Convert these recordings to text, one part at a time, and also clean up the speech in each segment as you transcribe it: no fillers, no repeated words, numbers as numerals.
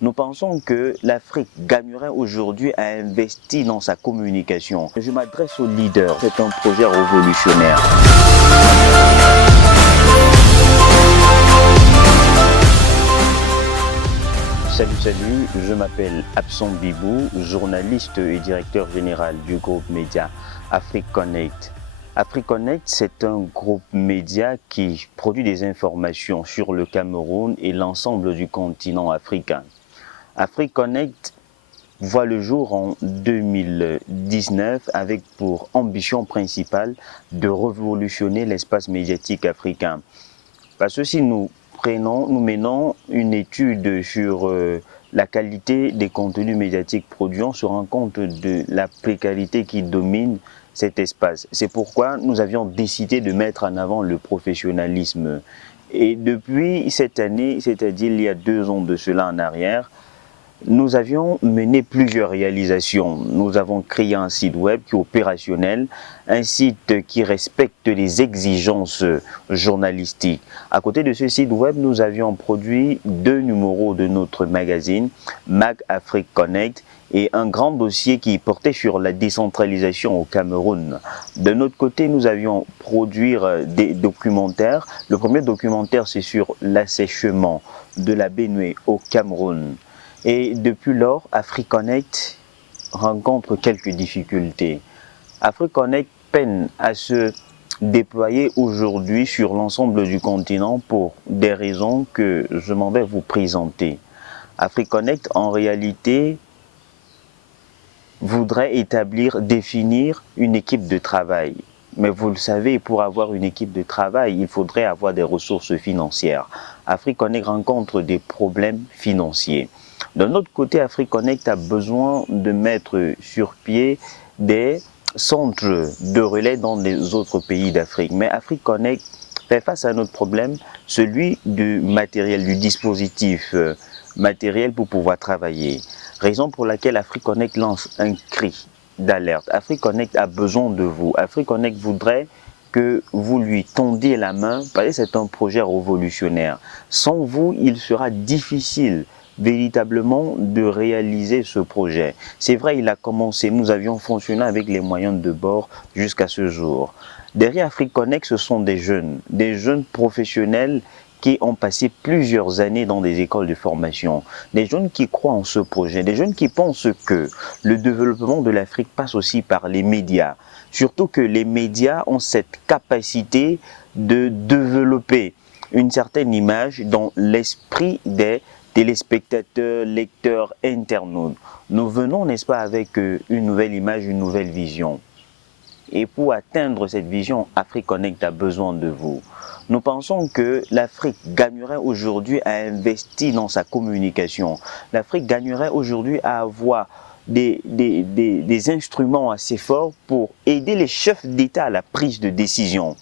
Nous pensons que l'Afrique gagnerait aujourd'hui à investir dans sa communication. Je m'adresse aux leaders. C'est un projet révolutionnaire. Salut, je m'appelle Abson Bibou, journaliste et directeur général du groupe média AfriConnect. AfriConnect, c'est un groupe média qui produit des informations sur le Cameroun et l'ensemble du continent africain. AfriConnect voit le jour en 2019 avec pour ambition principale de révolutionner l'espace médiatique africain. Parce que si nous menons une étude sur la qualité des contenus médiatiques produits, on se rend compte de la précarité qui domine cet espace. C'est pourquoi nous avions décidé de mettre en avant le professionnalisme. Et depuis cette année, c'est-à-dire il y a 2 ans de cela en arrière, nous avions mené plusieurs réalisations. Nous avons créé un site web qui est opérationnel, un site qui respecte les exigences journalistiques. À côté de ce site web, nous avions produit 2 numéros de notre magazine, Mag Afrique Connect, et un grand dossier qui portait sur la décentralisation au Cameroun. De notre côté, nous avions produit des documentaires. Le premier documentaire, c'est sur l'assèchement de la Benue au Cameroun. Et depuis lors, AfriConnect rencontre quelques difficultés. AfriConnect peine à se déployer aujourd'hui sur l'ensemble du continent pour des raisons que je m'en vais vous présenter. AfriConnect, en réalité, voudrait définir une équipe de travail. Mais vous le savez, pour avoir une équipe de travail, il faudrait avoir des ressources financières. AfriConnect rencontre des problèmes financiers. D'un autre côté, AfriConnect a besoin de mettre sur pied des centres de relais dans les autres pays d'Afrique. Mais AfriConnect fait face à un autre problème, celui du matériel, du dispositif matériel pour pouvoir travailler. Raison pour laquelle AfriConnect lance un cri d'alerte. AfriConnect a besoin de vous. AfriConnect voudrait que vous lui tendiez la main parce que c'est un projet révolutionnaire. Sans vous, il sera difficile véritablement de réaliser ce projet. C'est vrai, il a commencé, nous avions fonctionné avec les moyens de bord jusqu'à ce jour. Derrière AfriConnect, ce sont des jeunes professionnels qui ont passé plusieurs années dans des écoles de formation, des jeunes qui croient en ce projet, des jeunes qui pensent que le développement de l'Afrique passe aussi par les médias. Surtout que les médias ont cette capacité de développer une certaine image dans l'esprit des téléspectateurs, lecteurs, internautes. Nous venons, n'est-ce pas, avec une nouvelle image, une nouvelle vision. Et pour atteindre cette vision, AfriConnect a besoin de vous. Nous pensons que l'Afrique gagnerait aujourd'hui à investir dans sa communication. L'Afrique gagnerait aujourd'hui à avoir des instruments assez forts pour aider les chefs d'État à la prise de décision.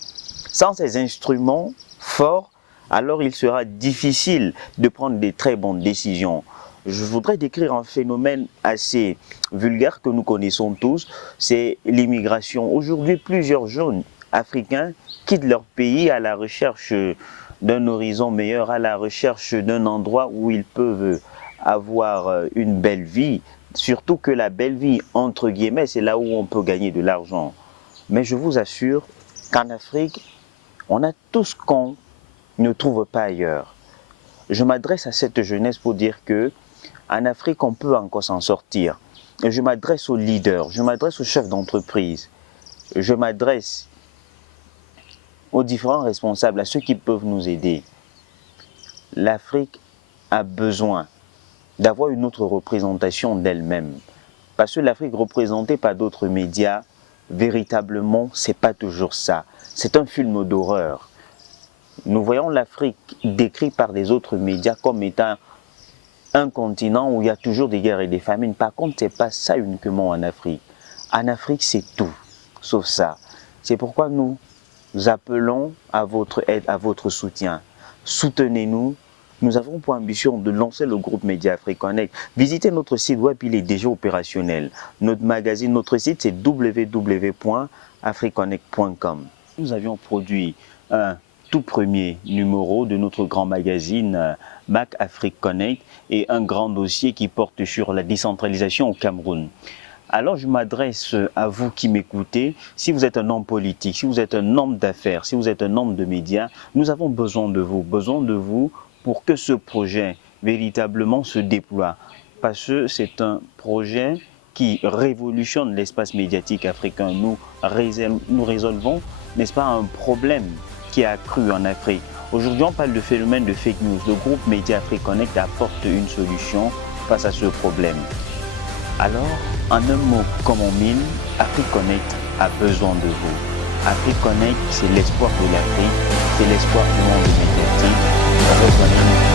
Sans ces instruments forts, alors il sera difficile de prendre des très bonnes décisions. Je voudrais décrire un phénomène assez vulgaire que nous connaissons tous, c'est l'immigration. Aujourd'hui, plusieurs jeunes africains quittent leur pays à la recherche d'un horizon meilleur, à la recherche d'un endroit où ils peuvent avoir une belle vie. Surtout que la belle vie, entre guillemets, c'est là où on peut gagner de l'argent. Mais je vous assure qu'en Afrique, on a tout ce qu'on ne trouve pas ailleurs. Je m'adresse à cette jeunesse pour dire que en Afrique, on peut encore s'en sortir. Je m'adresse aux leaders, je m'adresse aux chefs d'entreprise, je m'adresse aux différents responsables, à ceux qui peuvent nous aider. L'Afrique a besoin d'avoir une autre représentation d'elle-même. Parce que l'Afrique représentée par d'autres médias, véritablement, c'est pas toujours ça. C'est un film d'horreur. Nous voyons l'Afrique décrite par des autres médias comme étant un continent où il y a toujours des guerres et des famines. Par contre, ce n'est pas ça uniquement en Afrique. En Afrique, c'est tout, sauf ça. C'est pourquoi nous appelons à votre aide, à votre soutien. Soutenez-nous. Nous avons pour ambition de lancer le groupe Média AfriConnect. Visitez notre site web, il est déjà opérationnel. Notre magazine, notre site, c'est www.africonnect.com. Nous avions produit un tout premier numéro de notre grand magazine Back Afrique Connect et un grand dossier qui porte sur la décentralisation au Cameroun. Alors je m'adresse à vous qui m'écoutez, si vous êtes un homme politique, si vous êtes un homme d'affaires, si vous êtes un homme de médias, nous avons besoin de vous pour que ce projet véritablement se déploie. Parce que c'est un projet qui révolutionne l'espace médiatique africain. Nous résolvons, n'est-ce pas, un problème qui a accru en Afrique. Aujourd'hui, on parle de phénomène de fake news. Le groupe Média Afrique Connect apporte une solution face à ce problème. Alors, en un mot comme en mille, Afrique Connect a besoin de vous. Afrique Connect, c'est l'espoir de l'Afrique, c'est l'espoir du monde médiatique. Rejoignez-nous.